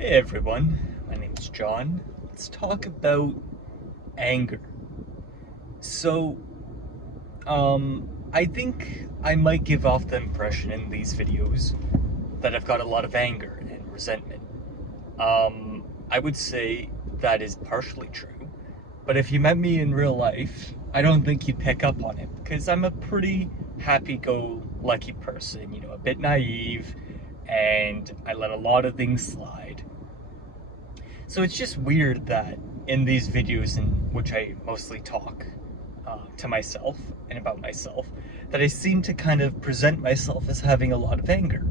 Hey everyone, my name's John. Let's talk about anger. So, I think I might give off the impression in these videos that I've got a lot of anger and resentment. I would say that is partially true, but if you met me in real life, I don't think you'd pick up on it because I'm a pretty happy-go-lucky person, a bit naive, and I let a lot of things slide. So it's just weird that in these videos in which I mostly talk to myself and about myself, that I seem to kind of present myself as having a lot of anger.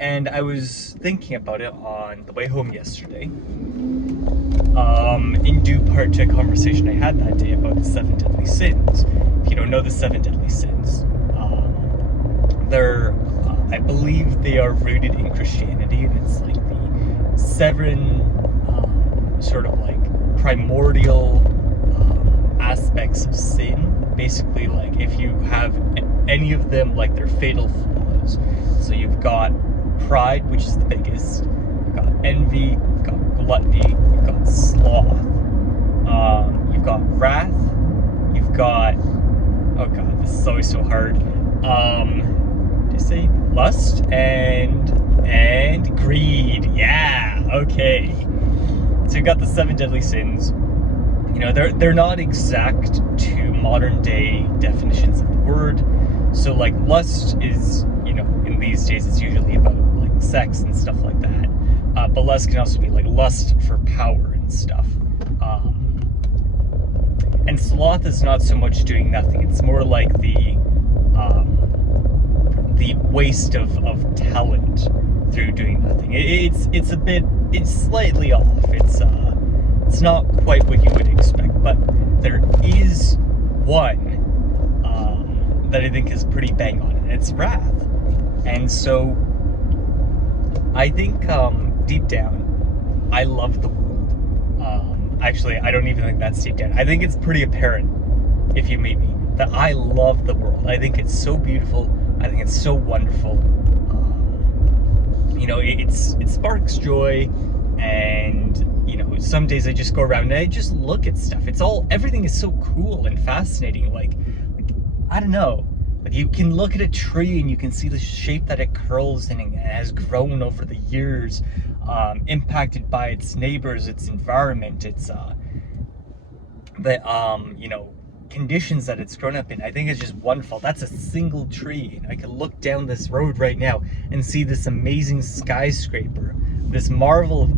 And I was thinking about it on the way home yesterday, in due part to a conversation I had that day about the seven deadly sins. If you don't know the seven deadly sins, I believe they are rooted in Christianity, and it's like the seven sort of like primordial aspects of sin. Basically, like if you have any of them, like they're fatal flaws. So you've got pride, which is the biggest. You've got envy. You've got gluttony. You've got sloth. You've got wrath. You've got, oh god, this is always so hard. Just say lust and greed. Yeah. Okay. So you've got the seven deadly sins. They're not exact to modern day definitions of the word. So like lust is, in these days it's usually about like sex and stuff like that. But lust can also be like lust for power and stuff. And sloth is not so much doing nothing. It's more like the waste of talent through doing nothing. It's slightly off. It's not quite what you would expect, but there is one that I think is pretty bang on, and it's wrath. And so I think deep down, I love the world. Actually, I don't even think that's deep down. I think it's pretty apparent if you meet me that I love the world. I think it's so beautiful. I think it's so wonderful. It sparks joy, and some days I just go around and I just look at stuff. Everything is so cool and fascinating. Like I don't know. Like you can look at a tree and you can see the shape that it curls in and has grown over the years, impacted by its neighbors, its environment, its conditions that it's grown up in. I think it's just wonderful. That's a single tree, and I can look down this road right now and see this amazing skyscraper, this marvel of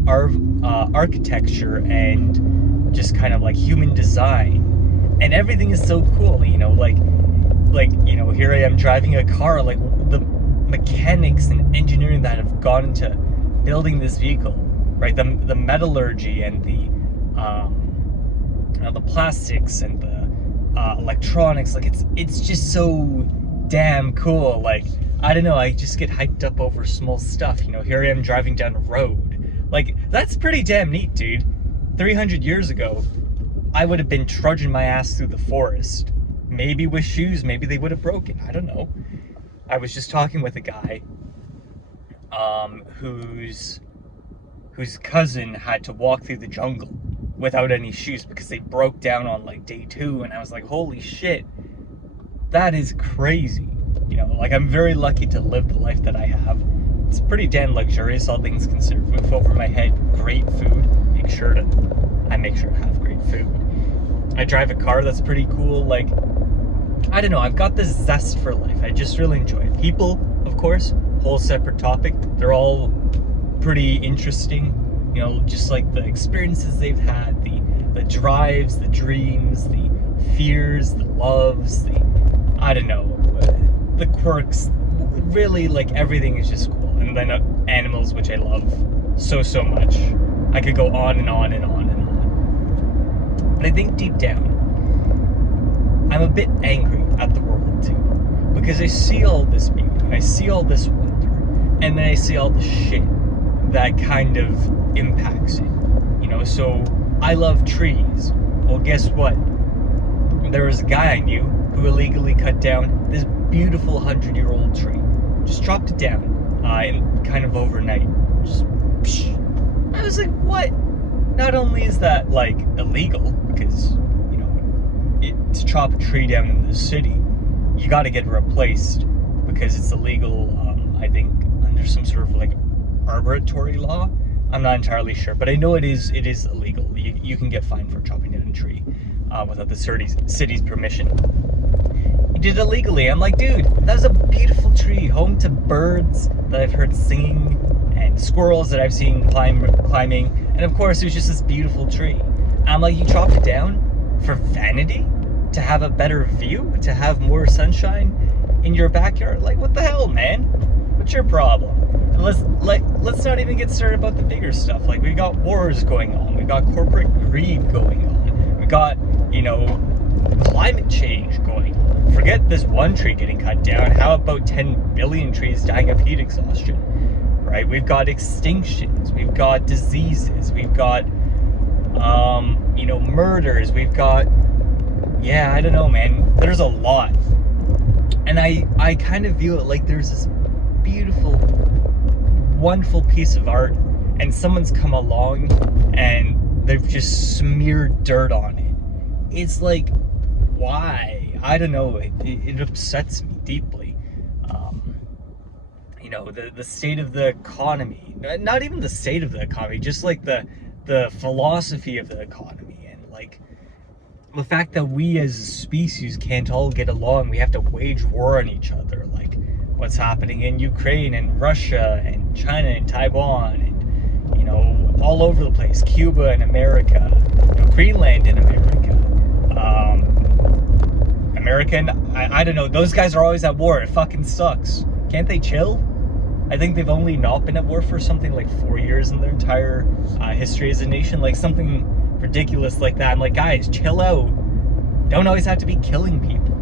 architecture and just kind of like human design, and everything is so cool. Here I am driving a car, like the mechanics and engineering that have gone into building this vehicle, right? The metallurgy and the plastics and the electronics, like it's just so damn cool. Like I don't know, I just get hyped up over small stuff. Here I am driving down a road. Like that's pretty damn neat, dude. 300 years ago, I would have been trudging my ass through the forest, maybe with shoes, maybe they would have broken. I don't know. I was just talking with a guy whose cousin had to walk through the jungle without any shoes because they broke down on like day 2, and I was like, holy shit, that is crazy. Like I'm very lucky to live the life that I have. It's pretty damn luxurious, all things considered. Roof over my head, great food. I make sure to have great food. I drive a car that's pretty cool. Like I don't know, I've got this zest for life. I just really enjoy it. People, of course, whole separate topic. They're all pretty interesting. Just like the experiences they've had, the drives, the dreams, the fears, the loves, I don't know, the quirks. Really, like everything is just cool. And then animals, which I love so much. I could go on and on and on and on. But I think deep down, I'm a bit angry at the world too, because I see all this beauty, I see all this wonder, and then I see all the shit that kind of impacts it. So I love trees. Well, guess what? There was a guy I knew who illegally cut down this beautiful 100-year-old tree. Just dropped it down in kind of overnight. Just psh. was like, what? Not only is that like illegal, because to chop a tree down in the city, you got to get it replaced because it's illegal. I think under some sort of like arbitrary law. I'm not entirely sure, but I know it is illegal. You can get fined for chopping down a tree without the city's permission. You did it illegally. I'm like, dude, that was a beautiful tree, home to birds that I've heard singing and squirrels that I've seen climbing, and of course it was just this beautiful tree. I'm like, you chopped it down for vanity, to have a better view, to have more sunshine in your backyard? Like, what the hell, man? What's your problem? And let's not even get started about the bigger stuff. Like, we got wars going on, we got corporate greed going on, we got climate change going on. Forget this one tree getting cut down. How about 10 billion trees dying of heat exhaustion? Right? We've got extinctions, we've got diseases, we've got murders, we've got, I don't know, man. There's a lot. And I kind of view it like there's this beautiful, wonderful piece of art, and someone's come along and they've just smeared dirt on it. It's like, why? I don't know. It upsets me deeply. The state of the economy. Not even the state of the economy, just like the philosophy of the economy, and like the fact that we as a species can't all get along. We have to wage war on each other, like what's happening in Ukraine and Russia and China and Taiwan and all over the place, Cuba and America, Greenland and American, I don't know, those guys are always at war. It fucking sucks. Can't they chill? I think they've only not been at war for something like 4 years in their entire history as a nation, like something ridiculous like that. I'm like, guys, chill out. Don't always have to be killing people.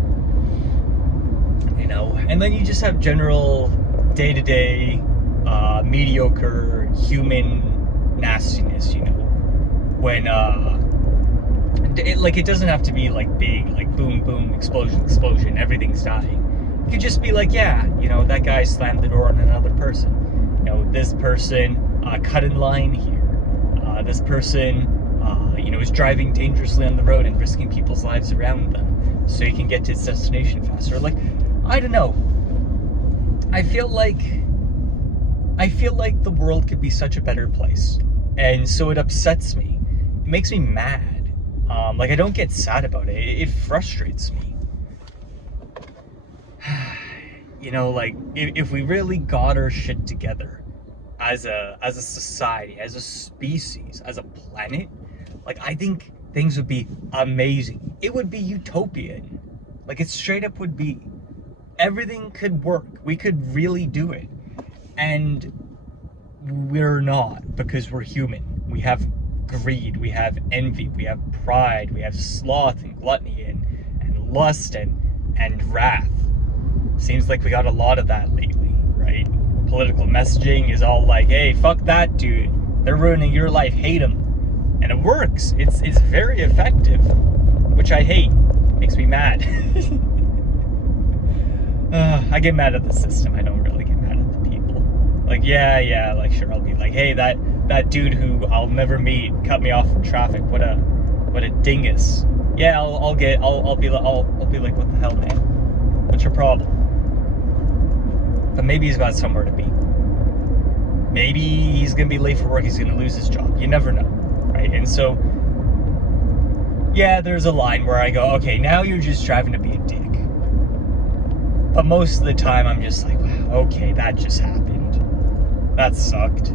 And then you just have general day-to-day mediocre human nastiness, when it doesn't have to be like big, like boom boom, explosion, everything's dying. You could just be like, that guy slammed the door on another person. This person cut in line here. This person is driving dangerously on the road and risking people's lives around them so he can get to his destination faster. Like, I don't know. I feel like the world could be such a better place, and so it upsets me. It makes me mad. I don't get sad about it. It frustrates me. If we really got our shit together as a society, as a species, as a planet, I think things would be amazing. It would be utopian. It straight up would be. Everything could work. We could really do it. And we're not, because we're human. We have greed, we have envy, we have pride, we have sloth and gluttony and lust and wrath. Seems like we got a lot of that lately, right? Political messaging is all like, hey, fuck that dude. They're ruining your life, hate them. And it works. It's very effective, which I hate. Makes me mad. I get mad at the system. I don't really get mad at the people. Sure, I'll be like, hey, that dude who I'll never meet cut me off in traffic. What a dingus. Yeah, I'll be like, what the hell, man? What's your problem? But maybe he's got somewhere to be. Maybe he's gonna be late for work. He's gonna lose his job. You never know, right? And so, there's a line where I go, okay, now you're just driving to be a dick. But most of the time, I'm just like, wow, okay, that just happened. That sucked.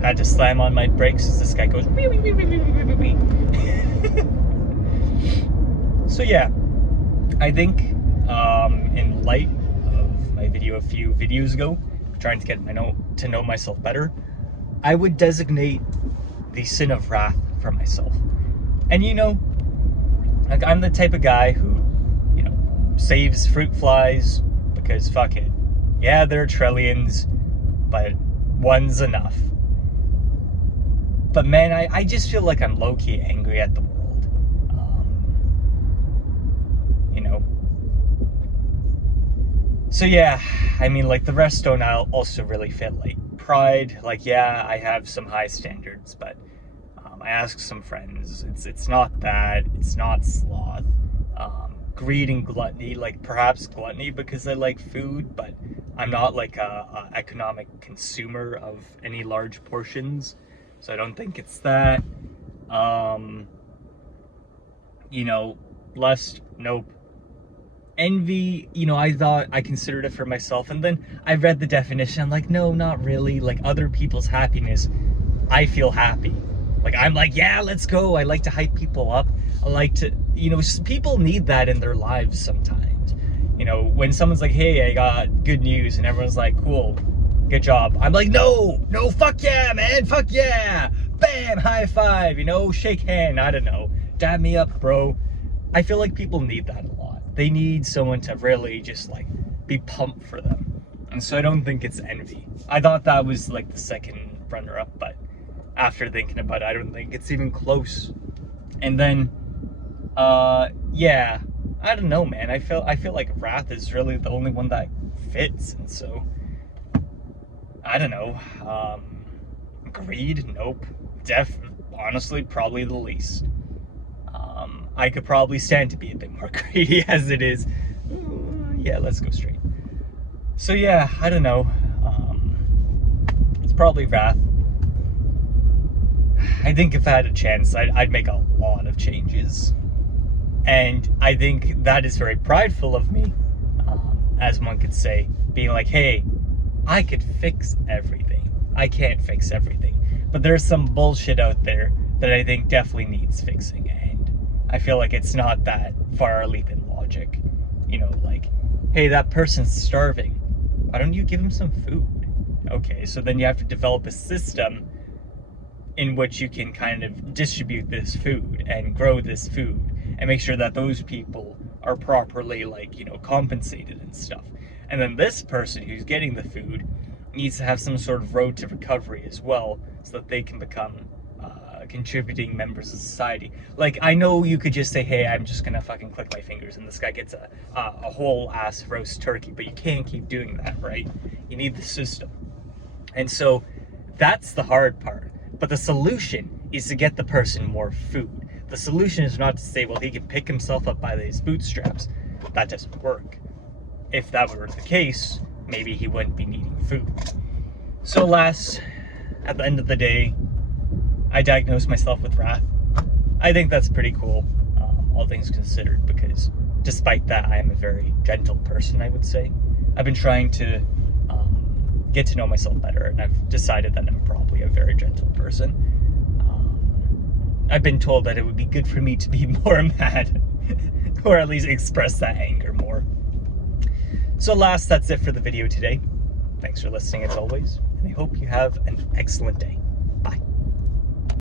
Had to slam on my brakes as this guy goes, wee, wee, wee, wee, wee, wee, wee. So I think in light of my video a few videos ago, trying to get to know myself better, I would designate the sin of wrath for myself. And I'm the type of guy who, saves fruit flies because fuck it. Yeah, there are trillions, but one's enough. But man, I just feel like I'm low-key angry at the world. So the rest don't also really fit pride, like, yeah, I have some high standards, but I asked some friends, it's not that, it's not sloth. Greed and gluttony, like perhaps gluttony because I like food, but I'm not like a economic consumer of any large portions, so I don't think it's that. You know, lust, nope. Envy, you know, I considered it for myself, and then I read the definition. I'm like, no, not really. Like, other people's happiness, I feel happy. Like, I'm like, yeah, let's go. I like to hype people up. I like to, you know, people need that in their lives sometimes. You know, when someone's like, hey, I got good news, and everyone's like, cool, good job. I'm like, no, fuck yeah, man, fuck yeah. Bam, high five, you know, shake hand, I don't know. Dab me up, bro. I feel like people need that a lot. They need someone to really just, like, be pumped for them. And so I don't think it's envy. I thought that was, like, the second runner-up, but after thinking about it, I don't think it's even close. And then, yeah, I don't know, man. I feel like wrath is really the only one that fits, and so, I don't know. Greed, nope. Honestly, probably the least. I could probably stand to be a bit more greedy as it is. Yeah, let's go straight. So yeah, I don't know. It's probably wrath. I think if I had a chance, I'd make a lot of changes. And I think that is very prideful of me, as one could say, being like, hey, I could fix everything. I can't fix everything. But there's some bullshit out there that I think definitely needs fixing. And I feel like it's not that far a leap in logic. You know, like, hey, that person's starving. Why don't you give him some food? Okay, so then you have to develop a system in which you can kind of distribute this food and grow this food and make sure that those people are properly, like, you know, compensated and stuff. And then this person who's getting the food needs to have some sort of road to recovery as well, so that they can become contributing members of society. Like, I know you could just say, hey, I'm just gonna fucking click my fingers and this guy gets a whole ass roast turkey, but you can't keep doing that, right? You need the system. And so that's the hard part. But the solution is to get the person more food. The solution is not to say, well, he can pick himself up by his bootstraps. That doesn't work. If that were the case, maybe he wouldn't be needing food. So last, at the end of the day, I diagnosed myself with wrath. I think that's pretty cool, all things considered, because despite that, I am a very gentle person, I would say. I've been trying to get to know myself better, and I've decided that I'm probably a very gentle person. I've been told that it would be good for me to be more mad, or at least express that anger more. So last, that's it for the video today. Thanks for listening as always, and I hope you have an excellent day. Bye.